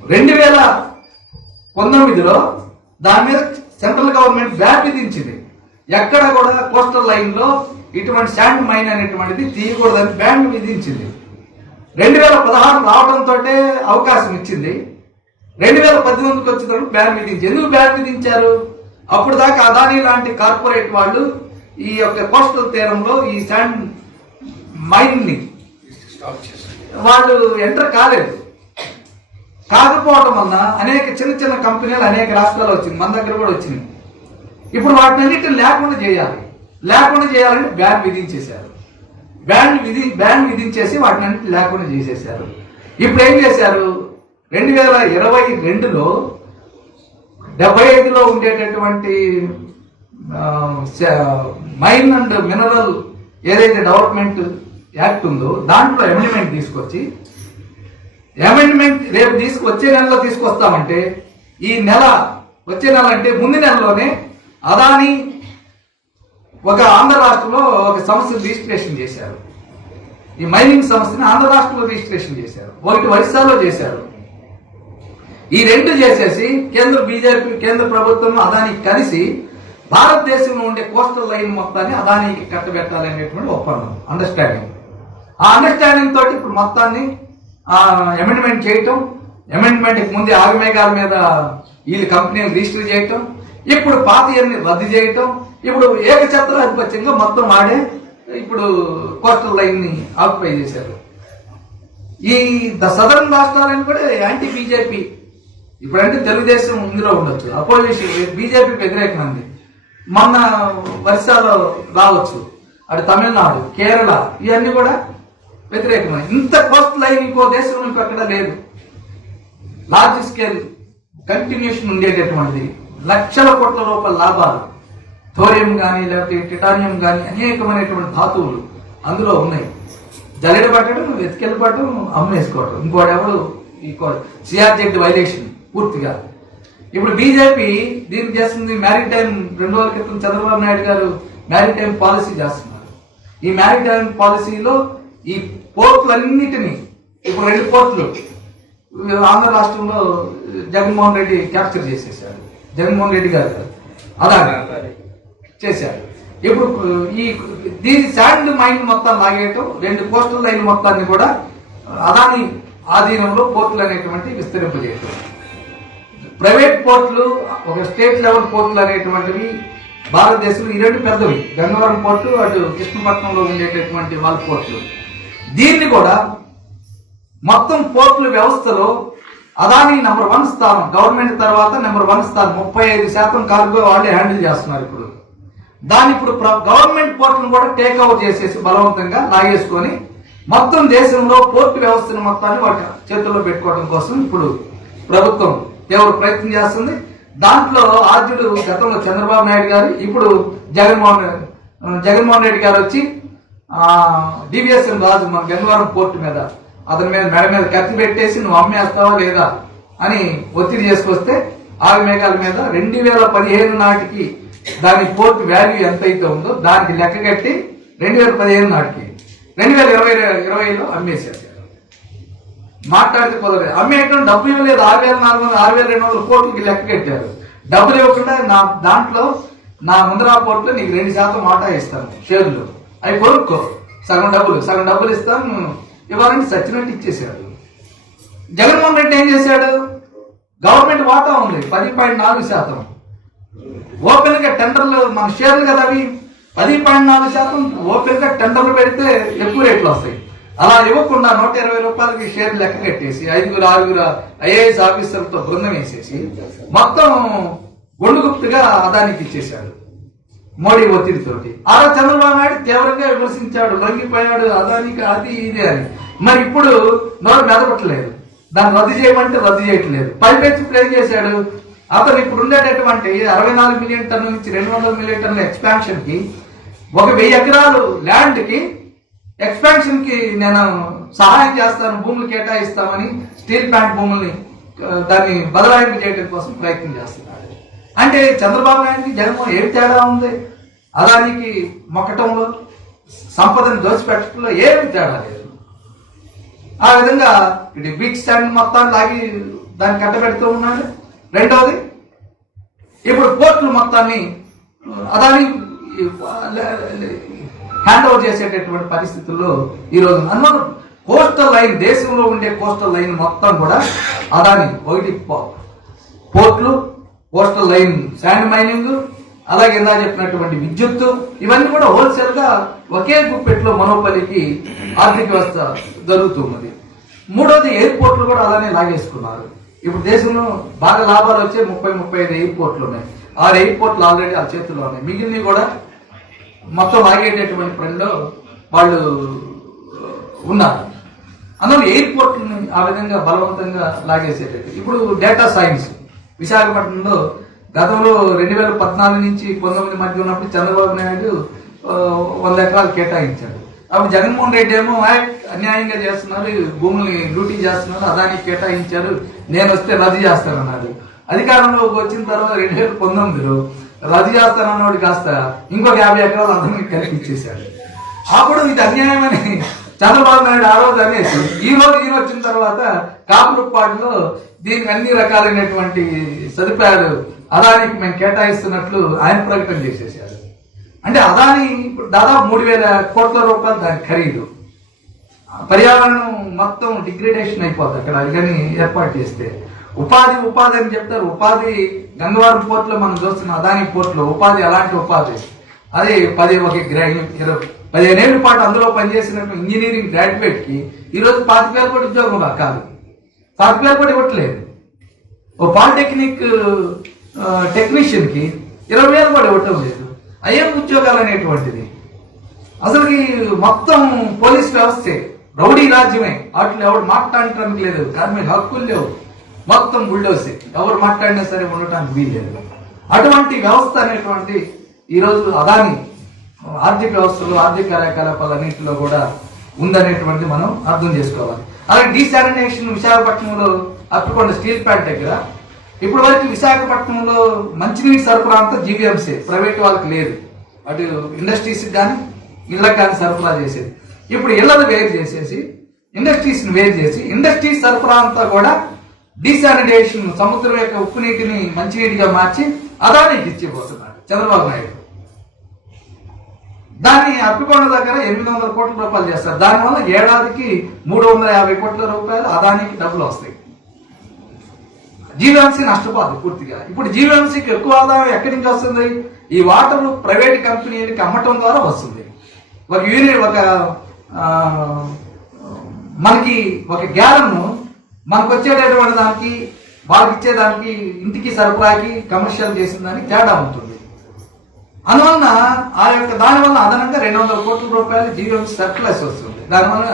2019లో దాని మీద సెంట్రల్ గవర్నమెంట్ బ్యాన్ విధించింది. ఎక్కడ కూడా కోస్టల్ లైన్ లో ఇటువంటి శాండ్ మైన్ అనేటువంటిది తీయకూడదని బ్యాన్ విధించింది. 2016 రావడంతో అవకాశం ఇచ్చింది. 2018కి వచ్చినప్పుడు బ్యాన్ విధించింది. ఎందుకు బ్యాన్ విధించారు? అప్పుడు దాకా అదానీ లాంటి కార్పొరేట్ వాళ్ళు ఈ యొక్క కోస్టల్ తీరంలో ఈ శాండ్ మైన్ ని వాళ్ళు ఎంటర్ కాకపోవడం వల్ల అనేక చిన్న కంపెనీలు అనేక రాష్ట్రాల్లో వచ్చింది, మన దగ్గర కూడా వచ్చింది. ఇప్పుడు వాటిని అన్నిటిని లేకుండా చేయాలని బ్యాన్ విధించేశారు. బ్యాన్ విధించేసి వాటిని అన్నిటి లేకుండా చేసేశారు. ఇప్పుడు ఏం చేశారు? 2022లో 75లో ఉండేటటువంటి మైన్ అండ్ మినరల్ ఏదైతే డెవలప్మెంట్ యాక్ట్ ఉందో దాంట్లో అమెండ్మెంట్ తీసుకొచ్చి, రేపు వచ్చే నెలలో తీసుకొస్తామంటే, వచ్చే నెల అంటే ముందు నెలలోనే అదాని ఒక ఆంధ్ర రాష్ట్రంలో ఒక సంస్థను రిజిస్ట్రేషన్ చేశారు. ఈ మైనింగ్ సంస్థని ఆంధ్ర రాష్ట్రంలో రిజిస్ట్రేషన్ చేశారు, ఒకటి ఒరిస్సాలో చేశారు. ఈ రెండు చేసేసి కేంద్ర ప్రభుత్వం అదానికి కలిసి భారతదేశంలో ఉండే కోస్టల్ లైన్ మొత్తాన్ని అదానికి కట్టబెట్టాలనేటువంటి ఒప్పందం, అండర్స్టాండింగ్. ఆ అండర్స్టాండింగ్ తోటి ఇప్పుడు మొత్తాన్ని అమెండ్మెంట్ చేయటం, అమెండ్మెంట్ ముందే ఆగమేఘాల మీద వీళ్ళు కంపెనీని రిజిస్టర్ చేయటం, ఇప్పుడు పాతయన్ని రద్దు చేయటం, ఇప్పుడు ఏకఛత్రాధిపత్యంగా మొత్తం ఆడే ఇప్పుడు కోస్టల్ లైన్ ని ఆక్యుపై చేశారు. ఈ సదరన్ రాష్ట్రాలను కూడా యాంటీ బీజేపీ, ఇప్పుడంటే తెలుగుదేశం ఇందులో ఉండొచ్చు, అపోజిషన్ బీజేపీకి వ్యతిరేకమైంది. మొన్న వర్షాలు రావచ్చు, అటు తమిళనాడు, కేరళ ఇవన్నీ కూడా వ్యతిరేకమైంది. ఇంత కోస్టల్ లైన్ ఇంకో దేశంలో ఇంకెక్కడ లేదు. లార్జ్ స్కేల్ కంటిన్యూషన్ ఉండేటటువంటిది, లక్షల కోట్ల రూపాయల లాభాలు, థోరియం కానీ లేకపోతే టిటానియం కానీ అనేకమైనటువంటి ధాతువులు అందులో ఉన్నాయి. జల్లెడ పట్టడం, వెతికెళ్ళి పట్టడం, అమ్మేసుకోవడం. ఇంకోటెవడు సిఆర్జెడ్ వైలేషన్ పూర్తిగా. ఇప్పుడు బీజేపీ దీనికి చేస్తుంది మ్యారిటైమ్. 2 రోజుల క్రితం చంద్రబాబు నాయుడు గారు మ్యారిటైమ్ పాలసీ చేస్తున్నారు. ఈ మ్యారిటైమ్ పాలసీలో ఈ పోర్టులన్నిటినీ, ఇప్పుడు 2 పోర్టులు ఆంధ్ర రాష్ట్రంలో జగన్మోహన్ రెడ్డి క్యాప్చర్ చేసేసారు. జగన్మోహన్ రెడ్డి గారు అలా చేశారు. ఇప్పుడు దీని శాండ్ మైన్ మొత్తం లాగేయటం, 2 కోస్టల్ లైన్ మొత్తాన్ని కూడా అదాని ఆధీనంలో పోర్టులు అనేటువంటి విస్తరింపజేయటం. ప్రైవేట్ పోర్టులు, ఒక స్టేట్ లెవెల్ పోర్టులు అనేటువంటివి భారతదేశంలో ఈ 2 పెద్దవి, గంగవరం పోర్టు, అటు కృష్ణపట్నంలో ఉండేటటువంటి వాళ్ళ పోర్టులు. దీన్ని కూడా మొత్తం పోర్టుల వ్యవస్థలో అదాని నెంబర్ 1 స్థానం, గవర్నమెంట్ తర్వాత నెంబర్ 1 స్థానం. 35% కార్గో వాళ్ళే హ్యాండిల్ చేస్తున్నారు. ఇప్పుడు దాన్ని ఇప్పుడు గవర్నమెంట్ పోర్టును కూడా టేక్ ఓవర్ చేసేసి బలవంతంగా లాగేసుకొని మొత్తం దేశంలో పోర్టు వ్యవస్థను మొత్తాన్ని వాటి చేతుల్లో పెట్టుకోవడం కోసం ఇప్పుడు ప్రభుత్వం తీవ్ర ప్రయత్నం చేస్తుంది. దాంట్లో ఆద్యుడు గతంలో చంద్రబాబు నాయుడు గారు, ఇప్పుడు జగన్మోహన్ రెడ్డి గారు వచ్చి డివిఎస్ఎన్ రాజు మన గన్నవరం పోర్టు మీద అతని మీద మెడ మీద కత్తి పెట్టేసి నువ్వు అమ్మేస్తావా లేదా అని ఒత్తిడి చేసుకొస్తే ఆగమేఘాల మీద 2015 నాటికి దాని పోర్టు వాల్యూ ఎంత అయితే ఉందో దానికి లెక్క కట్టి 2015 నాటికి 2020లో అమ్మేశారు. మాట్లాడితే కుదరదు. అమ్మేయటం డబ్బు ఇవ్వలేదు. 6,400 6,200 కోట్లకి లెక్క కట్టారు. డబ్బులు ఇవ్వకుండా దాంట్లో నా ముందరా పోర్టులో నీకు 2% వాటా ఇస్తాను షేర్లు, అవి కొనుక్కో, సగం డబ్బులు ఇస్తాను ఇవ్వాలని సచ్చినట్టు ఇచ్చేశాడు. జగన్మోహన్ రెడ్డి ఏం చేశాడు? గవర్నమెంట్ వాటా ఉంది 10.4%. ఓపెన్ గా టెండర్లు మన షేర్లు కదా అవి 10.4%. ఓపెన్ గా టెండర్లు పెడితే ఎక్కువ రేట్లు వస్తాయి. అలా ఇవ్వకుండా 120 రూపాయలకి షేర్ లెక్క కట్టేసి 5-6 ఐఏఎస్ ఆఫీసర్లతో బృందం వేసేసి మొత్తం గుండుగుప్తుగా అదానికి ఇచ్చేశాడు మోడీ ఒత్తిడితోటి. ఆ చంద్రబాబు నాయుడు తీవ్రంగా విమర్శించాడు, లొంగిపోయాడు అదానికి అది ఇది అని. మరి ఇప్పుడు నోరు మెదపట్లేదు, దాన్ని రద్దు చేయమంటే రద్దు చేయట్లేదు. పైపెచ్చి ప్లే చేశాడు. అతను ఇప్పుడు ఉండేటటువంటి 64 మిలియన్ టన్నుల నుంచి 200 మిలియన్ టన్నుల ఎక్స్పాన్షన్ కి 1000 ఎకరాలు ల్యాండ్ కి ఎక్స్పాన్షన్ కి నేను సహాయం చేస్తాను, భూములు కేటాయిస్తామని స్టీల్ ప్లాంట్ భూముల్ని దాన్ని బదలాయింపు చేయడం కోసం ప్రయత్నం చేస్తున్నాడు. అంటే చంద్రబాబు నాయుడికి జగన్మోహన్ ఏమి తేడా ఉంది? అదానికి మొక్కటంలో, సంపదను దోచిపెట్టడంలో ఏమి తేడా లేదు. ఆ విధంగా ఇది బిగ్ స్టాండ్ మొత్తాన్ని లాగి దాన్ని కట్టబెడుతూ ఉన్నాడు. రెండవది, ఇప్పుడు పోర్టులు మొత్తాన్ని అదాని హ్యాండ్ ఓవర్ చేసేటటువంటి పరిస్థితుల్లో ఈరోజు అన్నమాట. కోస్టల్ లైన్, దేశంలో ఉండే కోస్టల్ లైన్ మొత్తం కూడా అదాని. ఒకటి పోర్టులు, కోస్టల్ లైన్ శాండ్ మైనింగ్, అలాగే ఇందా చెప్పినటువంటి విద్యుత్తు, ఇవన్నీ కూడా హోల్సేల్ గా ఒకే గుప్పెట్లో మనోపలికి ఆర్థిక వ్యవస్థ జరుగుతున్నది. మూడోది, ఎయిర్పోర్ట్లు కూడా అలానే లాగేసుకున్నారు. ఇప్పుడు దేశంలో బాగా లాభాలు వచ్చే 30-35 ఎయిర్పోర్ట్లు ఉన్నాయి. 6 ఎయిర్పోర్ట్లు ఆల్రెడీ ఆ చేతుల్లో ఉన్నాయి. మిగిలినవి కూడా మొత్తం లాగేటటువంటి పనిలో వాళ్ళు ఉన్నారు. అందులో ఎయిర్పోర్ట్ని ఆ విధంగా బలవంతంగా లాగేసేటట్టు. ఇప్పుడు డేటా సైన్స్ విశాఖపట్నంలో గతంలో 2014 నుంచి 19 మధ్య ఉన్నప్పుడు చంద్రబాబు నాయుడు 100 ఎకరాలు కేటాయించాడు. అప్పుడు జగన్మోహన్ రెడ్డి ఏమో అన్యాయంగా చేస్తున్నారు, భూముల్ని లూటీ చేస్తున్నారు, అదానికి కేటాయించారు, నేను వస్తే రద్దు చేస్తానన్నాడు. అధికారంలోకి వచ్చిన తర్వాత 2019లో రద్దు చేస్తానన్నాడు కాస్త ఇంకొక 50 ఎకరాలు అందరినీ కల్పించేశాడు. అప్పుడు ఇది అన్యాయమని చంద్రబాబు నాయుడు ఆ రోజు అనేసి ఈ రోజు ఈయన వచ్చిన తర్వాత కాపురుపాడులో దీనికి అన్ని రకాలైనటువంటి సదుపాయాలు అదానికి మేము కేటాయిస్తున్నట్లు ఆయన ప్రకటన చేసేసారు. అంటే అదాని దాదాపు 3,000 కోట్ల రూపాయలు దాని ఖరీదు. పర్యావరణం మొత్తం డిగ్రేడేషన్ అయిపోతుంది అక్కడ అది కానీ ఏర్పాటు చేస్తే. ఉపాధి అని చెప్తారు. ఉపాధి గంగవరం పోర్టులో మనం చూస్తున్న అదాని పోర్టులో ఉపాధి అలాంటి ఉపాధి. అది 15 ఏళ్ల పాటు అందులో పనిచేసినట్టు ఇంజనీరింగ్ గ్రాడ్యుయేట్ కి ఈరోజు 25,000 కోటి ఉద్యోగం కాదు, 25,000 కోటి ఇవ్వట్లేదు. ఓ పాలిటెక్నిక్ టెక్నీషియన్ కి 20,000 కోటి ఇవ్వటం లేదు. అయ్యేం ఉద్యోగాలు అనేటువంటిది. అసలుకి మొత్తం పోలీస్ వ్యవస్థే రౌడీ రాజ్యమే. వాటిలో ఎవరు మాట్లాడటానికి లేదు, కార్మిక హక్కులు లేవు, మొత్తం బుల్డోసే. ఎవరు మాట్లాడినా సరే ఉండటానికి వీల్లేదు. అటువంటి వ్యవస్థ అనేటువంటి ఈరోజు అదాని ఆర్థిక వ్యవస్థలో, ఆర్థిక కార్యకలాపాలన్నింటిలో కూడా ఉందనేటువంటి మనం అర్థం చేసుకోవాలి. అలాగే డీశానిటేషన్ విశాఖపట్నంలో అప్పకొండ స్టీల్ ప్లాంట్ దగ్గర ఇప్పటి వరకు విశాఖపట్నంలో మంచినీటి సరఫరా అంతా జీవీఎంసీ, ప్రైవేట్ వాళ్ళకి లేదు. అటు ఇండస్ట్రీస్ కానీ ఇళ్ళకి కానీ సరఫరా చేసేది. ఇప్పుడు ఇళ్లను వేరు చేసేసి ఇండస్ట్రీస్ వేరు చేసి ఇండస్ట్రీస్ సరఫరా అంతా కూడా డీశానిటేషన్, సముద్రం యొక్క ఉప్పు నీటిని మంచినీటిగా మార్చి అదానికి ఇచ్చిపోతున్నాడు చంద్రబాబు నాయుడు. దాన్ని అప్పికొండ దగ్గర 800 కోట్ల రూపాయలు చేస్తారు. దానివల్ల ఏడాదికి 350 కోట్ల రూపాయలు అదానికి డబ్బులు వస్తాయి. జీవీఎంసీ నష్టపోదు పూర్తిగా. ఇప్పుడు జీవీఎంసీకి ఎక్కువ ఆదాయం ఎక్కడి నుంచి వస్తుంది? ఈ వాటర్ ప్రైవేట్ కంపెనీలకి అమ్మటం ద్వారా వస్తుంది. ఒక యూనిట్ మనకి ఒక గ్యాలన్ మనకు వచ్చేటటువంటి దానికి వాళ్ళకి ఇచ్చేదానికి ఇంటికి సరఫరాకి కమర్షియల్ చేసిన దానికి తేడా ఉంటుంది. అందువలన దానివల్ల అదనంగా 200 కోట్ల రూపాయలు జీవీఎంసీ సర్ప్లస్ వస్తుంది. దానివల్ల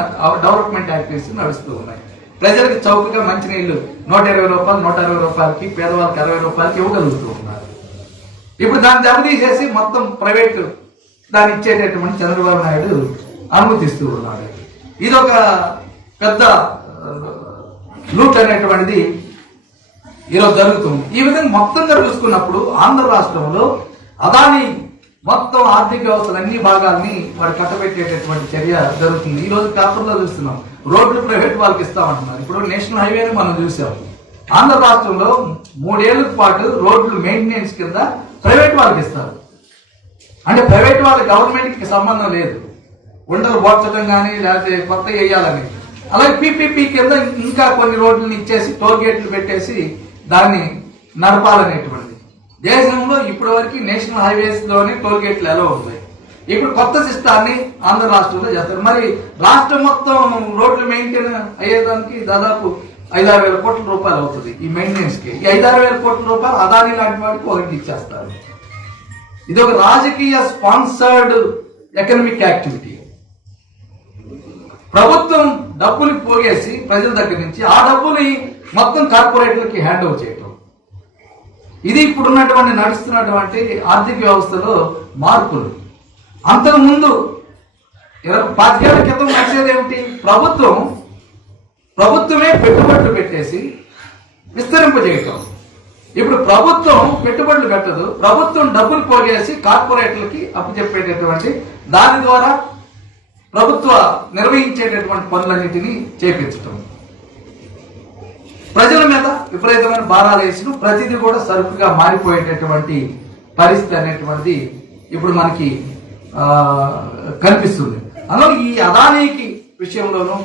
డెవలప్మెంట్ యాక్టివిటీస్ నడుస్తూ ఉన్నాయి. ప్రజలకు చౌకగా మంచినీళ్లు 120 రూపాయలు 160 రూపాయలకి, పేదవాళ్ళకి 60 రూపాయలకి ఇవ్వగలుగుతూ ఉన్నారు. ఇప్పుడు దాన్ని దెబ్బతీసేసి మొత్తం ప్రైవేటు దాన్ని ఇచ్చేటటువంటి చంద్రబాబు నాయుడు అనుమతిస్తూ ఉన్నాడు. ఇది ఒక పెద్ద లూట్ అనేటువంటిది ఈరోజు జరుగుతుంది. ఈ విధంగా మొత్తంగా చూసుకున్నప్పుడు ఆంధ్ర రాష్ట్రంలో అదాని మొత్తం ఆర్థిక వ్యవస్థల అన్ని భాగాల్ని వాడు కట్టబెట్టేటటువంటి చర్య జరుగుతుంది. ఈ రోజు పేపర్లో చూస్తున్నాం, రోడ్లు ప్రైవేట్ వాళ్ళకి ఇస్తామంటున్నారు. ఇప్పుడు నేషనల్ హైవేని మనం చూసాం. ఆంధ్ర రాష్ట్రంలో 3 ఏళ్ల పాటు రోడ్లు మెయింటెనెన్స్ కింద ప్రైవేట్ వాళ్ళకి ఇస్తారు. అంటే ప్రైవేట్ వాళ్ళ గవర్నమెంట్కి సంబంధం లేదు, ఉండలు పోర్చడం కానీ లేకపోతే కొత్త వేయాలని. అలాగే పీపీపీ కింద ఇంకా కొన్ని రోడ్లను ఇచ్చేసి టోల్ గేట్లు పెట్టేసి దాన్ని నడపాలనేటువంటిది. దేశంలో ఇప్పటి వరకు నేషనల్ హైవేస్ లోనే టోల్ గేట్లు ఎలా ఉంటాయి. ఇప్పుడు కొత్త సిస్టాన్ని ఆంధ్ర రాష్ట్రంలో చేస్తారు. మరి రాష్ట్రం మొత్తం రోడ్లు మెయింటైన్ అయ్యేదానికి దాదాపు 5-6 వేల కోట్ల రూపాయలు అవుతుంది ఈ మెయింటెనెన్స్ కి. ఈ 5-6 వేల కోట్ల రూపాయలు అదాని లాంటి వాడికి ఒకటి ఇచ్చేస్తారు. ఇది ఒక రాజకీయ స్పాన్సర్డ్ ఎకనామిక్ యాక్టివిటీ. ప్రభుత్వం డబ్బులు పోగేసి ప్రజల దగ్గర నుంచి ఆ డబ్బుని మొత్తం కార్పొరేట్లకి హ్యాండ్ ఓవర్ చేయటం. ఇది ఇప్పుడున్నటువంటి నడుస్తున్నటువంటి ఆర్థిక వ్యవస్థలో మార్పులు. అంతకుముందు 25 ఏళ్ల క్రితం నడిచేది ఏమిటి? ప్రభుత్వమే పెట్టుబడులు పెట్టేసి విస్తరింపజేయటం. ఇప్పుడు ప్రభుత్వం పెట్టుబడులు పెట్టదు, ప్రభుత్వం డబ్బులు పోగేసి కార్పొరేట్లకి అప్పచెప్పేటటువంటి దాని ద్వారా ప్రభుత్వ నిర్వహించేటటువంటి పనులన్నింటినీ చేపించటం, ప్రజల మీద విపరీతమైన భారాలు వేసిన ప్రతిదీ కూడా సరుకుగా మారిపోయేటటువంటి పరిస్థితి అనేటువంటిది ఇప్పుడు మనకి కనిపిస్తుంది. అందులో ఈ అదానీకి విషయంలోనూ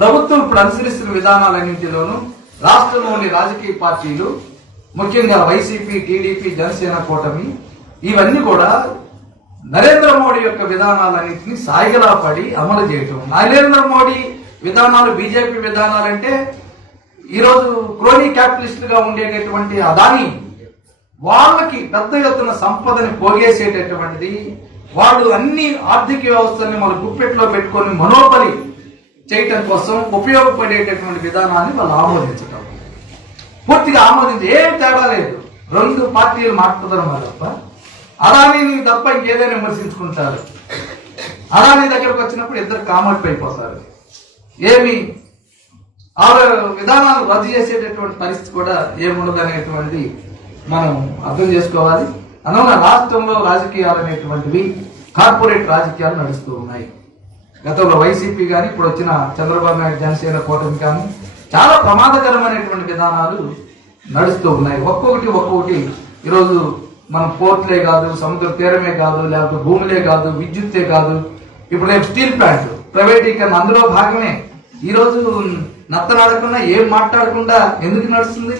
ప్రభుత్వం ఇప్పుడు అనుసరిస్తున్న విధానాలన్నింటిలోనూ రాష్ట్రంలోని రాజకీయ పార్టీలు, ముఖ్యంగా వైసీపీ, టీడీపీ, జనసేన కూటమి, ఇవన్నీ కూడా నరేంద్ర మోడీ యొక్క విధానాలన్నింటినీ సాయిగలా పడి అమలు చేయటం. నరేంద్ర మోడీ విధానాలు, బీజేపీ విధానాలంటే ఈరోజు క్రోనీ క్యాపిటలిస్టుగా ఉండేటటువంటి అదాని వాళ్ళకి పెద్ద ఎత్తున సంపదని పోగేసేటటువంటిది, వాళ్ళు అన్ని ఆర్థిక వ్యవస్థల్ని మన గుప్పెట్లో పెట్టుకొని మనోబలి చేయటం కోసం ఉపయోగపడేటటువంటి విధానాన్ని వాళ్ళు ఆమోదించటం, పూర్తిగా ఆమోదించి ఏం తేడా లేదు. 2 పార్టీలు మాట్లాడడం తప్ప అదానీని తప్ప ఇంకేదైనా విమర్శించుకుంటారు. అదానీ దగ్గరకు వచ్చినప్పుడు ఇద్దరు కామర్పు అయిపోతారు. ఏమి ఆ విధానాలు రద్దు చేసేటటువంటి పరిస్థితి కూడా ఏముండదు అనేటువంటిది మనం అర్థం చేసుకోవాలి. అందువల్ల రాష్ట్రంలో రాజకీయాలు అనేటువంటివి కార్పొరేట్ రాజకీయాలు నడుస్తూ ఉన్నాయి. గతంలో వైసీపీ కానీ ఇప్పుడు వచ్చిన చంద్రబాబు నాయుడు జనసేన కూటమి కానీ చాలా ప్రమాదకరమైనటువంటి విధానాలు నడుస్తూ ఉన్నాయి. ఒక్కొక్కటి ఈరోజు మనం పోర్ట్లే కాదు, సముద్ర తీరమే కాదు, లేకపోతే భూములే కాదు, విద్యుత్తే కాదు, ఇప్పుడు రేపు స్టీల్ ప్లాంట్ ప్రైవేటీకరణ అందులో భాగమే. ఈరోజు నత్తనాడకుండా ఏం మాట్లాడకుండా ఎందుకు నడుస్తుంది?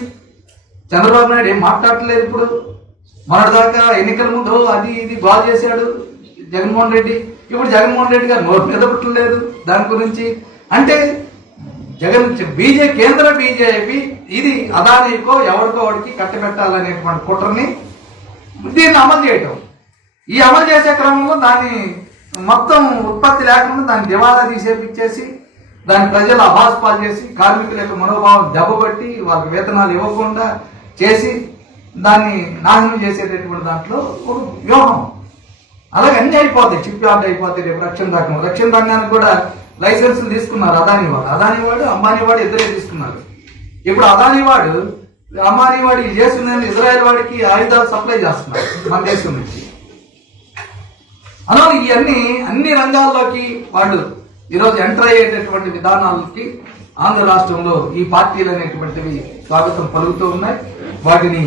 చంద్రబాబు నాయుడు ఏం మాట్లాడట్లేదు. ఇప్పుడు మొన్నటిదాకా ఎన్నికల ముందు అది ఇది బాగా చేశాడు జగన్మోహన్ రెడ్డి. ఇప్పుడు జగన్మోహన్ రెడ్డి గారు నోరు మీద పెట్టలేదు దాని గురించి. అంటే కేంద్ర బీజేపీ ఇది అదానీకో ఎవరికో వాడికి కట్టబెట్టాలనేటువంటి కుట్రని దీన్ని అమలు చేయటం. ఈ అమలు చేసే క్రమంలో దాన్ని మొత్తం ఉత్పత్తి లేకుండా దాన్ని దివాలా తీసేపిచ్చేసి దాని ప్రజలు అభాస్పాలు చేసి కార్మికుల యొక్క మనోభావం దెబ్బకొట్టి వాళ్ళకి వేతనాలు ఇవ్వకుండా చేసి దాన్ని నాశనం చేసేటటువంటి దాంట్లో ఒక వ్యూహం. అలాగే అన్ని అయిపోతాయి, చిప్ యార్డ్ అయిపోతాయి. రేపు రక్షణ రంగానికి కూడా లైసెన్సులు తీసుకున్నారు అదానీ వాడు అంబానీ వాడు ఇద్దరే తీసుకున్నారు. ఇప్పుడు అదానీ వాడు అంబానీ వాడు ఇది చేస్తుందని ఇజ్రాయెల్ వాడికి ఆయుధాలు సప్లై చేస్తున్నారు మన దేశం నుంచి. అలాగే ఇవన్నీ అన్ని రంగాల్లోకి వాళ్ళు ఈరోజు ఎంటర్ అయ్యేటటువంటి విధానాలకి ఆంధ్ర రాష్ట్రంలో ఈ పార్టీలు అనేటువంటివి స్వాగతం పలుకుతూ ఉన్నాయి. వాటిని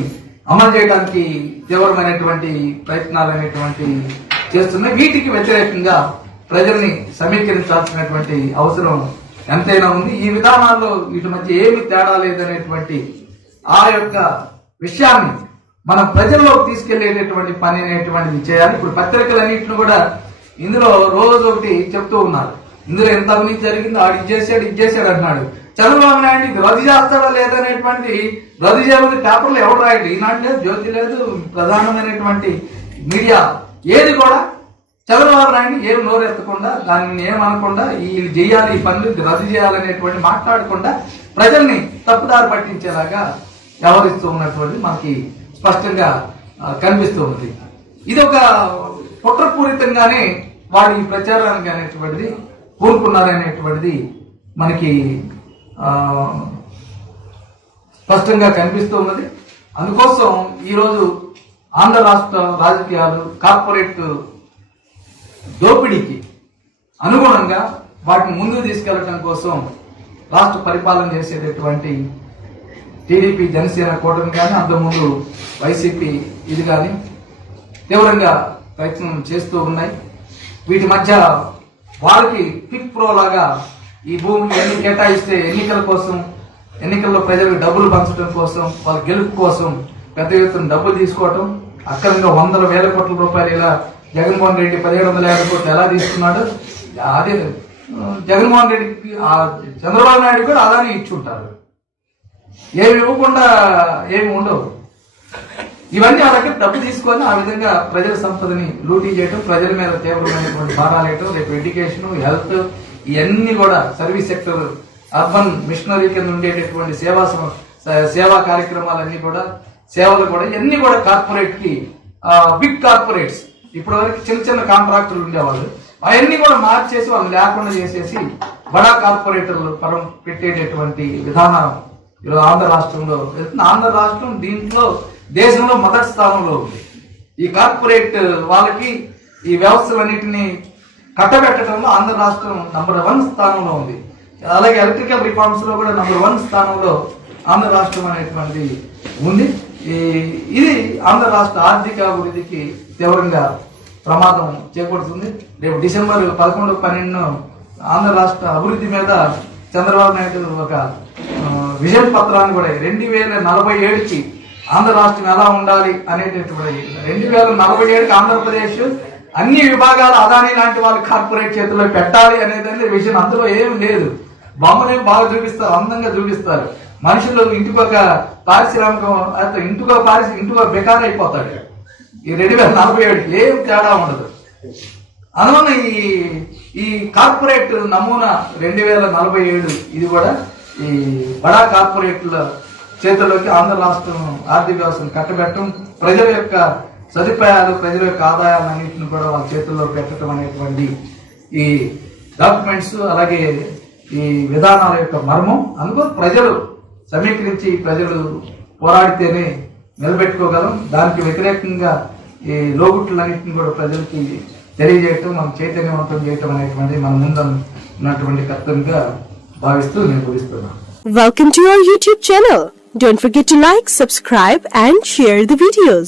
అమలు చేయడానికి తీవ్రమైనటువంటి ప్రయత్నాలు అనేటువంటి చేస్తున్నాయి. వీటికి వ్యతిరేకంగా ప్రజల్ని సమీకరించాల్సినటువంటి అవసరం ఎంతైనా ఉంది. ఈ విధానాల్లో వీటి మధ్య ఏమి తేడా లేదనేటువంటి ఆ యొక్క విషయాన్ని మనం ప్రజల్లోకి తీసుకెళ్లేటటువంటి పని అనేటువంటిది చేయాలి. ఇప్పుడు పత్రికలన్నింటిని కూడా ఇందులో రోజు ఒకటి చెప్తూ ఉన్నారు. ఇందులో ఎంత అవినీతి జరిగిందో ఆడు ఇది చేశాడు అంటున్నాడు. చంద్రబాబు నాయుడు ఇది రద్దు చేస్తాడా లేదనేటువంటి రద్దు చేయబోతే పేపర్లు ఎవరు రాయండి, ఈనాడు లేదు, జ్యోతి లేదు, ప్రధానమైనటువంటి మీడియా ఏది కూడా చంద్రబాబు నాయుడు ఏం నోరెత్తకుండా దాన్ని ఏమనకుండా వీళ్ళు చేయాలి, ఈ పనులు రద్దు చేయాలనేటువంటి మాట్లాడకుండా ప్రజల్ని తప్పుదారి పట్టించేలాగా వ్యవహరిస్తూ ఉన్నటువంటి మనకి స్పష్టంగా కనిపిస్తూ ఉంది. ఇది ఒక కుట్రపూరితంగానే వాళ్ళు ఈ ప్రచారానికి అనేటువంటిది పూనుకున్నారనేటువంటిది మనకి స్పష్టంగా కనిపిస్తూ ఉన్నది. అందుకోసం ఈరోజు ఆంధ్ర రాష్ట్ర రాజకీయాలు కార్పొరేట్ దోపిడీకి అనుగుణంగా వాటిని ముందుకు తీసుకెళ్లడం కోసం రాష్ట్ర పరిపాలన చేసేటటువంటి టీడీపీ జనసేన కూటమి కానీ అంతకుముందు వైసీపీ ఇది కానీ తీవ్రంగా ప్రయత్నం చేస్తూ ఉన్నాయి. వీటి మధ్య వాళ్ళకి పిక్ ప్రో లాగా ఈ భూమిని ఎన్ని కేటాయిస్తే ఎన్నికల కోసం, ఎన్నికల్లో ప్రజలకు డబ్బులు పంచడం కోసం, వాళ్ళ గెలుపు కోసం పెద్ద ఎత్తున డబ్బులు తీసుకోవటం, అక్రమంగా వందల వేల కోట్ల రూపాయలు ఇలా జగన్మోహన్ రెడ్డి 1750 కోట్లు ఎలా తీసుకున్నాడు, అదే జగన్మోహన్ రెడ్డికి చంద్రబాబు నాయుడు కూడా అలానే ఇచ్చుంటారు. ఏమి ఇవ్వకుండా ఏమి ఉండవు. ఇవన్నీ ఆ దగ్గర డబ్బు తీసుకొని ఆ విధంగా ప్రజల సంపదని లూటీ చేయటం, ప్రజల మీద తీవ్రమైనటువంటి భారాలు వేయటం, రేపు ఎడ్యుకేషన్, హెల్త్ ఇవన్నీ కూడా సర్వీస్ సెక్టర్, అర్బన్ మిషనరీ కింద ఉండేటటువంటి సేవా కార్యక్రమాలన్నీ కూడా, సేవలు కూడా ఇవన్నీ కూడా కార్పొరేట్ కి బిగ్ కార్పొరేట్స్, ఇప్పటి వరకు చిన్న చిన్న కాంట్రాక్టర్లు ఉండేవాళ్ళు అవన్నీ కూడా మార్చేసి వాళ్ళు లేకుండా చేసేసి బడా కార్పొరేటర్లు పరం పెట్టేటటువంటి విధానం ఈరోజు ఆంధ్ర రాష్ట్రంలో వెళ్తుంది. ఆంధ్ర రాష్ట్రం దీంట్లో దేశంలో మొదటి స్థానంలో ఉంది. ఈ కార్పొరేట్ వాళ్ళకి ఈ వ్యవస్థలన్నింటినీ కట్టబెట్టడంలో ఆంధ్ర రాష్ట్రం నంబర్ 1 స్థానంలో ఉంది. అలాగే ఎలక్ట్రికల్ రిఫార్మ్స్ లో కూడా నంబర్ 1 స్థానంలో ఆంధ్ర రాష్ట్రం అనేటువంటిది ఉంది. ఇది ఆంధ్ర రాష్ట్ర ఆర్థిక అభివృద్ధికి తీవ్రంగా ప్రమాదం చేకూరుతుంది. రేపు డిసెంబర్ 11, 12 ఆంధ్ర రాష్ట్ర అభివృద్ధి మీద చంద్రబాబు నాయుడు ఒక విజన్ పత్రాన్ని కూడా 2047కి ఆంధ్ర రాష్ట్రం ఎలా ఉండాలి అనేటటువంటి 2047కి ఆంధ్రప్రదేశ్ అన్ని విభాగాలు అదానీ లాంటి వాళ్ళు కార్పొరేట్ చేతుల్లో పెట్టాలి అనేది విజన్. అందులో ఏం లేదు. బొమ్మనేం బాగా చూపిస్తారు, అందంగా చూపిస్తారు. మనుషులు ఇంటికొక పారిశ్రామిక ఇంటికో బెకార్ అయిపోతాడు. ఈ 2047కి ఏం తేడా ఉండదు. అందువల్ల ఈ కార్పొరేట్ నమూనా 2047 ఇది కూడా ఈ బడా కార్పొరేట్ల చేతుల్లోకి ఆంధ్ర రాష్ట్రం ఆర్థిక వ్యవస్థను కట్టబెట్టడం, ప్రజల యొక్క సదుపాయాలు, ప్రజల యొక్క ఆదాయాలన్నింటిని కూడా వాళ్ళ చేతుల్లో పెట్టడం అనేటువంటి ఈ డాక్యుమెంట్స్, అలాగే ఈ విధానాల యొక్క మర్మం. అందులో ప్రజలు సమీకరించి ప్రజలు పోరాడితేనే నిలబెట్టుకోగలం. దానికి వ్యతిరేకంగా ఈ లోగుట్లన్నింటినీ కూడా ప్రజలకి తెలియజేయటం, మనం చైతన్యవంతం చేయటం అనేటువంటి మన ముందు ఉన్నటువంటి కర్తవ్యంగా భావిస్తూ నేను పూజిస్తున్నాను. Welcome to our YouTube channel. Don't forget to like, subscribe and share the videos.